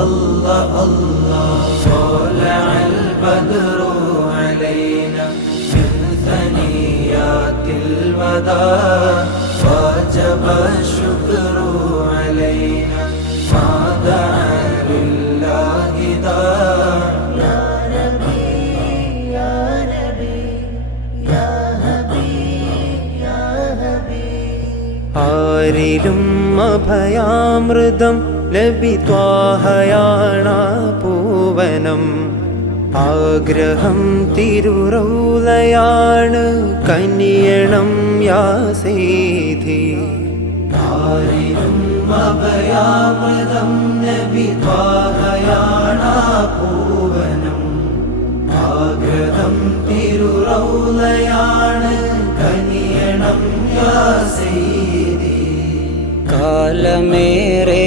الله الله طلع البدر علينا من ثنيات الوداع وجب الشكر علينا ما دعا لله داع يا نبي يا نبي يا حبيب يا حبيب ആരിലും അഭയാമൃതം നബി ത്വാഹയാണ പൂവനം ആഗ്രഹം തിരുറൗലയാണ് കനിയണം യാ സീധി ആരിലും അഭയാമൃതം നബി ത്വാഹയാണ പൂവനം ആഗ്രഹം തിരുറൗലയാണ് കനിയണം യാ സയ്യിദി കാലമേറെ